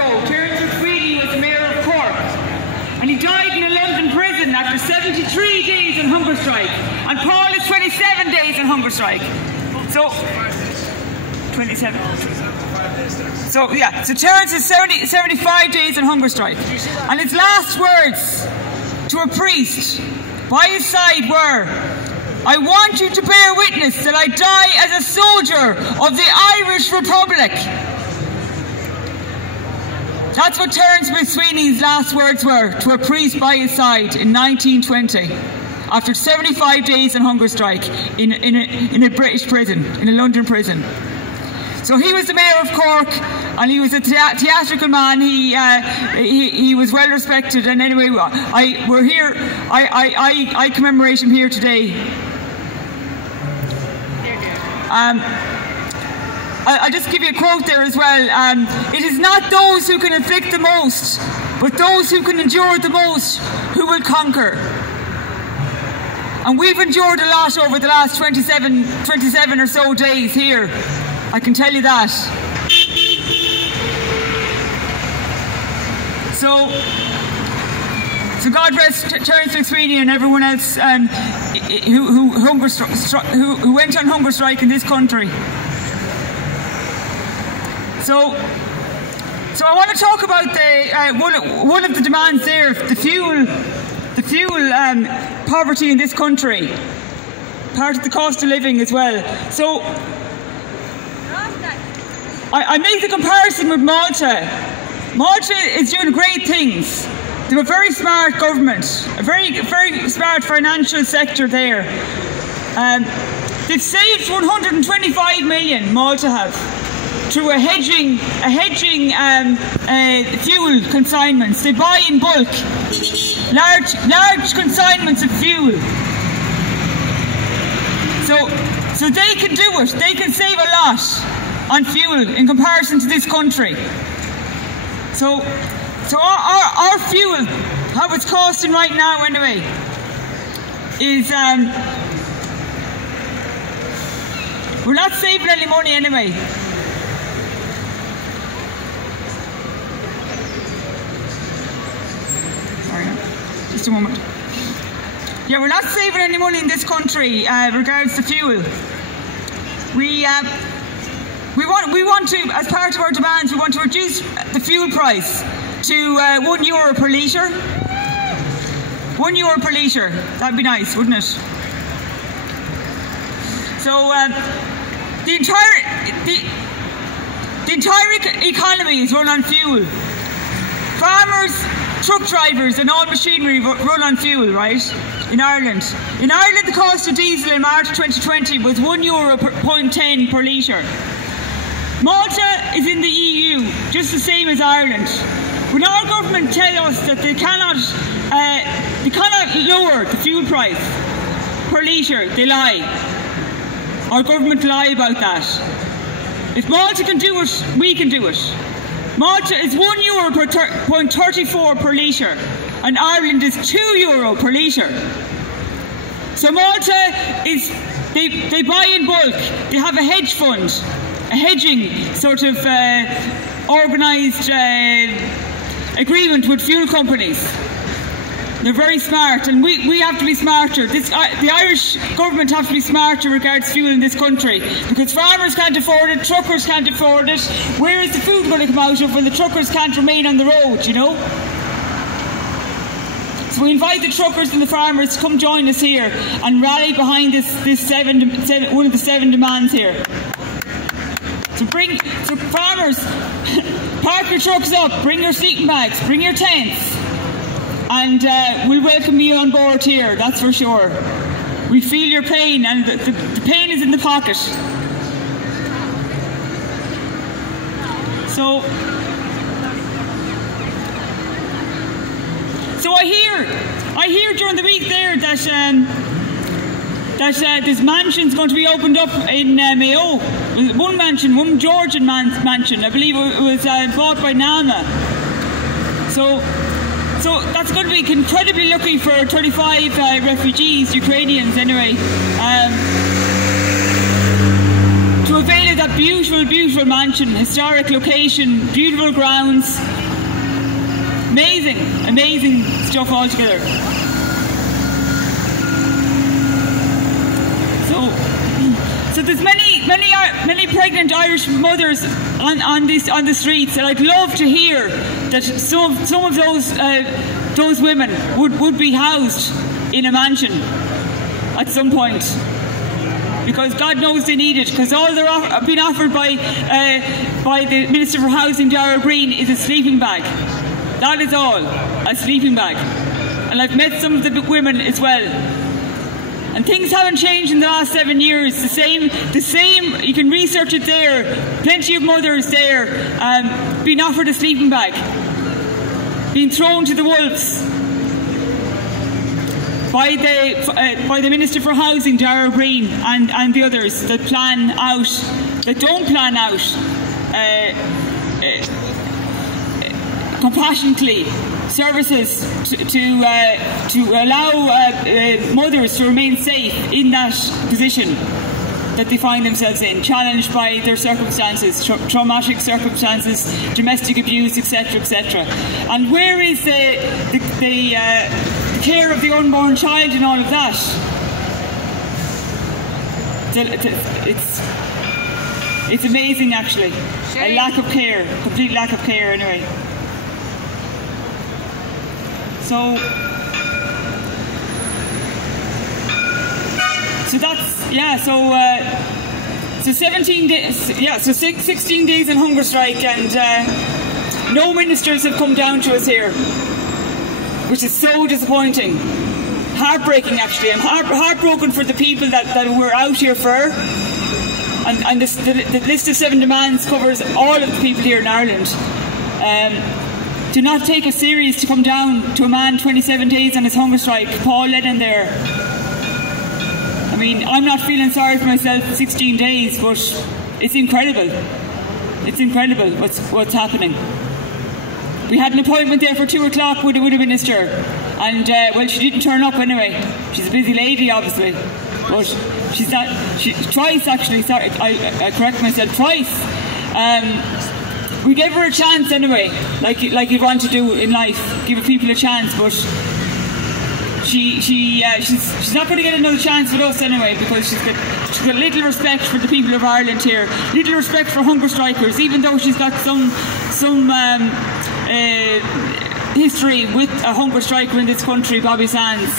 ago, Terence McSweeney was the Mayor of Cork. And he died in a London prison after 73 days on hunger strike. And Paul is 27 days on hunger strike. So, 27. So, yeah, so Terence is 75 days on hunger strike. And his last words to a priest by his side were, "I want you to bear witness that I die as a soldier of the Irish Republic." That's what Terence McSweeney's last words were to a priest by his side in 1920, after 75 days on hunger strike in a British prison, in a London prison. So he was the Mayor of Cork, and he was a theatrical man. He was well respected, and anyway, we're here. I commemorate him here today. I'll just give you a quote there as well. "It is not those who can inflict the most, but those who can endure the most who will conquer." And we've endured a lot over the last 27 or so days here. I can tell you that. So God rest Terence McSweeney and everyone else who went on hunger strike in this country. So I want to talk about one of the demands there, the fuel poverty in this country, part of the cost of living as well. So I make the comparison with Malta. Malta is doing great things. They have a very smart government, a very smart financial sector there. They've saved 125 million, Malta have, through a hedging fuel consignments. They buy in bulk, large consignments of fuel. So they can do it. They can save a lot on fuel in comparison to this country. So our fuel, how it's costing right now anyway, is we're not saving any money anyway. Sorry, just a moment. Yeah, we're not saving any money in this country regards to fuel. We want to, as part of our demands, we want to reduce the fuel price to €1 per litre. €1 per litre. That'd be nice, wouldn't it? So the entire economy is run on fuel. Farmers, truck drivers, and all machinery run on fuel, right? In Ireland. In Ireland, the cost of diesel in March 2020 was €1.10 per litre. Malta is in the EU, just the same as Ireland. When our government tell us that they cannot lower the fuel price per litre, they lie. Our government lie about that. If Malta can do it, we can do it. Malta is €1.34 per litre, and Ireland is €2 per litre. So Malta is, they buy in bulk. They have a hedge fund, a hedging sort of organised agreement with fuel companies. They're very smart, and we have to be smarter. The Irish government have to be smarter regards fuel in this country, because farmers can't afford it, truckers can't afford it. Where is the food going to come out of when the truckers can't remain on the road, you know? So we invite the truckers and the farmers to come join us here and rally behind one of the 7 demands here. So farmers, park your trucks up, bring your sleeping bags, bring your tents, and we'll welcome you on board here, that's for sure. We feel your pain, and the pain is in the pocket. So I hear during the week there that this mansion's going to be opened up in Mayo. One mansion, one Georgian mansion, I believe it was bought by Nalma. So that's going to be incredibly lucky for 35 refugees, Ukrainians anyway. to avail of that beautiful, beautiful mansion, historic location, beautiful grounds. Amazing, amazing stuff altogether. So there's many pregnant Irish mothers on the streets, and I'd love to hear that some of those women would be housed in a mansion at some point, because God knows they need it. Because all they're being offered by the Minister for Housing, Darrell Green, is a sleeping bag. That is all, a sleeping bag. And I've met some of the women as well. And things haven't changed in the last 7 years. The same. You can research it there. Plenty of mothers there being offered a sleeping bag, being thrown to the wolves by the Minister for Housing, Darrell Green, and the others that don't plan out compassionately services to allow mothers to remain safe in that position that they find themselves in, challenged by their circumstances, traumatic circumstances, domestic abuse, etc., etc. And where is the care of the unborn child and all of that? It's amazing, actually. A lack of care, complete lack of care, anyway. So that's, yeah, so 17 days, yeah, so 16 days in hunger strike, and no ministers have come down to us here, which is so disappointing. Heartbreaking, actually. I'm heartbroken for the people that we're out here for. And the list of 7 demands covers all of the people here in Ireland. To not take us serious, to come down to a man 27 days on his hunger strike, Paul Lennon there. I mean, I'm not feeling sorry for myself for 16 days, but it's incredible. It's incredible what's happening. We had an appointment there for 2 o'clock with a minister, and well, she didn't turn up anyway. She's a busy lady, obviously, but twice actually. Sorry, I correct myself. Twice. We gave her a chance anyway, like you'd want to do in life, give people a chance, but she's not going to get another chance with us anyway, because she's got little respect for the people of Ireland here, little respect for hunger strikers, even though she's got some history with a hunger striker in this country, Bobby Sands.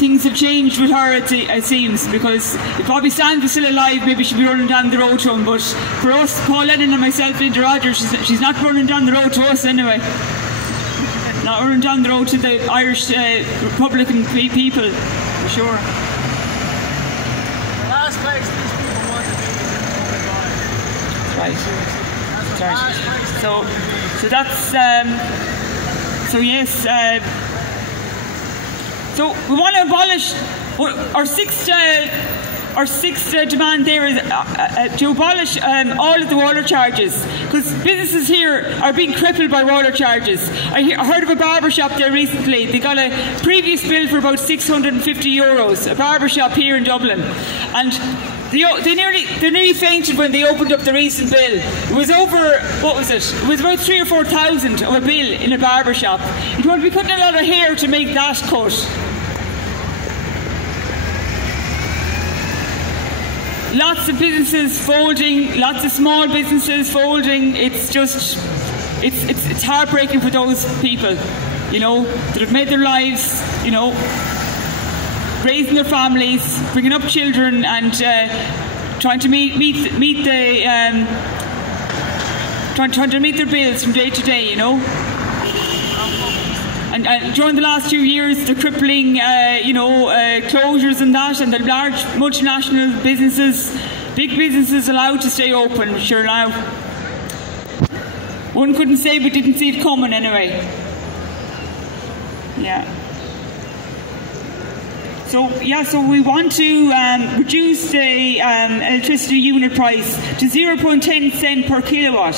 Things have changed with her, it seems, because if Bobby Sands was still alive, maybe she'd be running down the road to him, but for us, Paul Lennon and myself, Linda Rogers, she's not running down the road to us anyway. Not running down the road to the Irish Republican people, for sure. Last place these people want to be is right. So that's so yes. So we want to abolish our sixth demand there is to abolish all of the water charges, because businesses here are being crippled by water charges. I heard of a barber shop there recently. They got a previous bill for about €650, a barber shop here in Dublin, and they nearly fainted when they opened up the recent bill. It was over, what was it? It was about 3,000 or 4,000 of a bill in a barber shop. You want to be cutting a lot of hair to make that cut. Lots of businesses folding, lots of small businesses folding. It's just, it's heartbreaking for those people, you know, that have made their lives, you know, raising their families, bringing up children, and trying to meet their bills from day to day, you know. And during the last 2 years, the crippling, closures and that, and the large multinational businesses, big businesses allowed to stay open, which are now, one couldn't say but didn't see it coming anyway. Yeah. So we want to reduce the electricity unit price to 0.10 cent per kilowatt.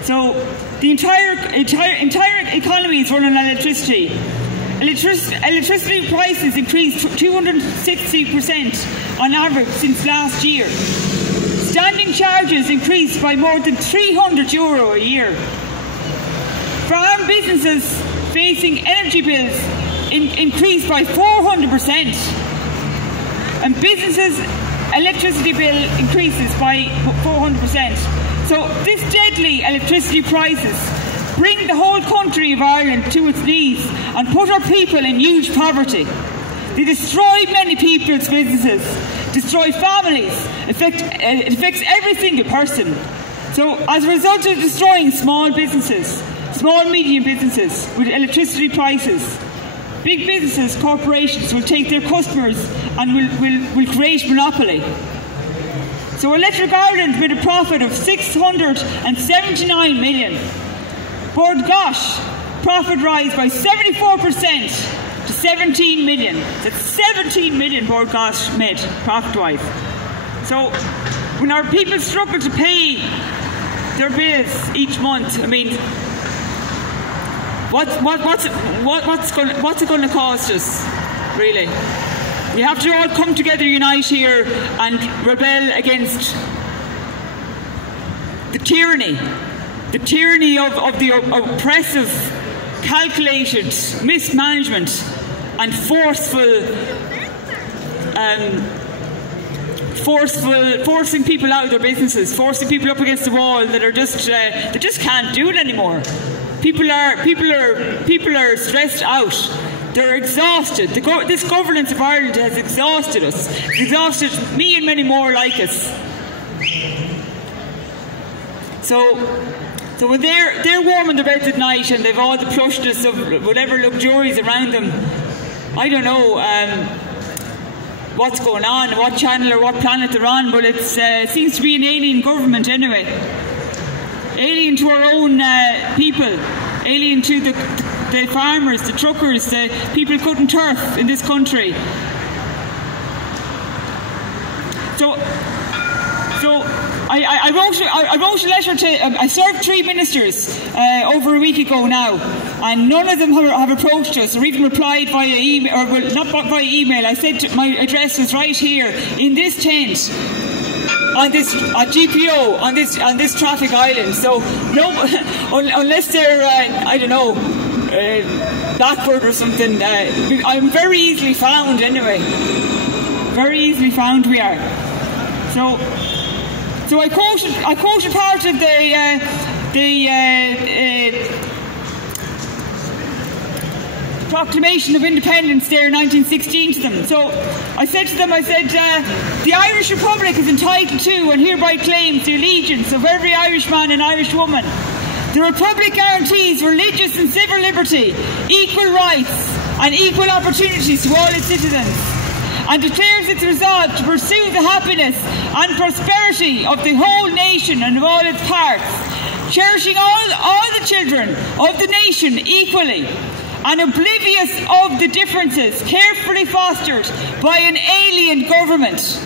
So the entire economy is running on electricity. Electricity prices increased 260% on average since last year. Standing charges increased by more than €300 a year. Farm businesses facing energy bills increased by 400%. And businesses' electricity bill increases by 400%. So this deadly electricity prices bring the whole country of Ireland to its knees and put our people in huge poverty. They destroy many people's businesses, destroy families, it affects every single person. So as a result of destroying small businesses, small medium businesses with electricity prices, big businesses, corporations will take their customers and will create monopoly. So Electric Ireland made a profit of 679 million. Bord Gosh, profit rise by 74% to 17 million. That's 17 million Bord Gosh made profit-wise. So when our people struggle to pay their bills each month, I mean, what's it going to cost us, really? We have to all come together, unite here, and rebel against the tyranny of the oppressive, calculated mismanagement and forcing people out of their businesses, forcing people up against the wall that are just they just can't do it anymore. People are stressed out. They're exhausted. This governance of Ireland has exhausted us. It's exhausted me and many more like us. So when they're warm in their beds at night and they've all the plushness of whatever luxuries around them, I don't know what's going on, what channel or what planet they're on, but it seems to be an alien government anyway. Alien to our own people, alien to the farmers, the truckers, the people cutting turf in this country. So I wrote a letter to, I served 3 ministers over a week ago now, and none of them have approached us or even replied via email, or well, not via email. I said my address is right here in this tent, on GPO, on this traffic island. So no, unless they're I don't know, backward or something, I'm very easily found anyway. Very easily found we are. So I quoted part of the Proclamation of Independence there in 1916 to them. So I said to them, the Irish Republic is entitled to and hereby claims the allegiance of every Irishman and Irishwoman. The Republic guarantees religious and civil liberty, equal rights and equal opportunities to all its citizens, and declares its resolve to pursue the happiness and prosperity of the whole nation and of all its parts, cherishing all the children of the nation equally, and oblivious of the differences carefully fostered by an alien government.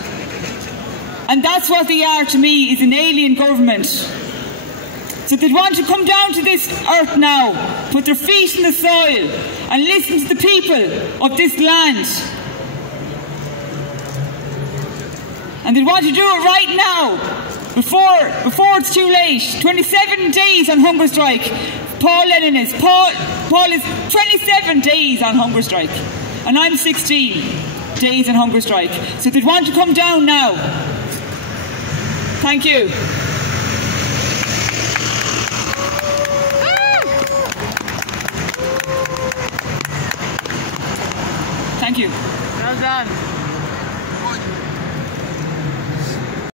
And that's what they are to me, is an alien government. So they want to come down to this earth now, put their feet in the soil and listen to the people of this land. And they want to do it right now, before it's too late. 27 days on hunger strike. Paul is 27 days on hunger strike. And I'm 16 days on hunger strike. So they want to come down now. Thank you. Thank you. Well done.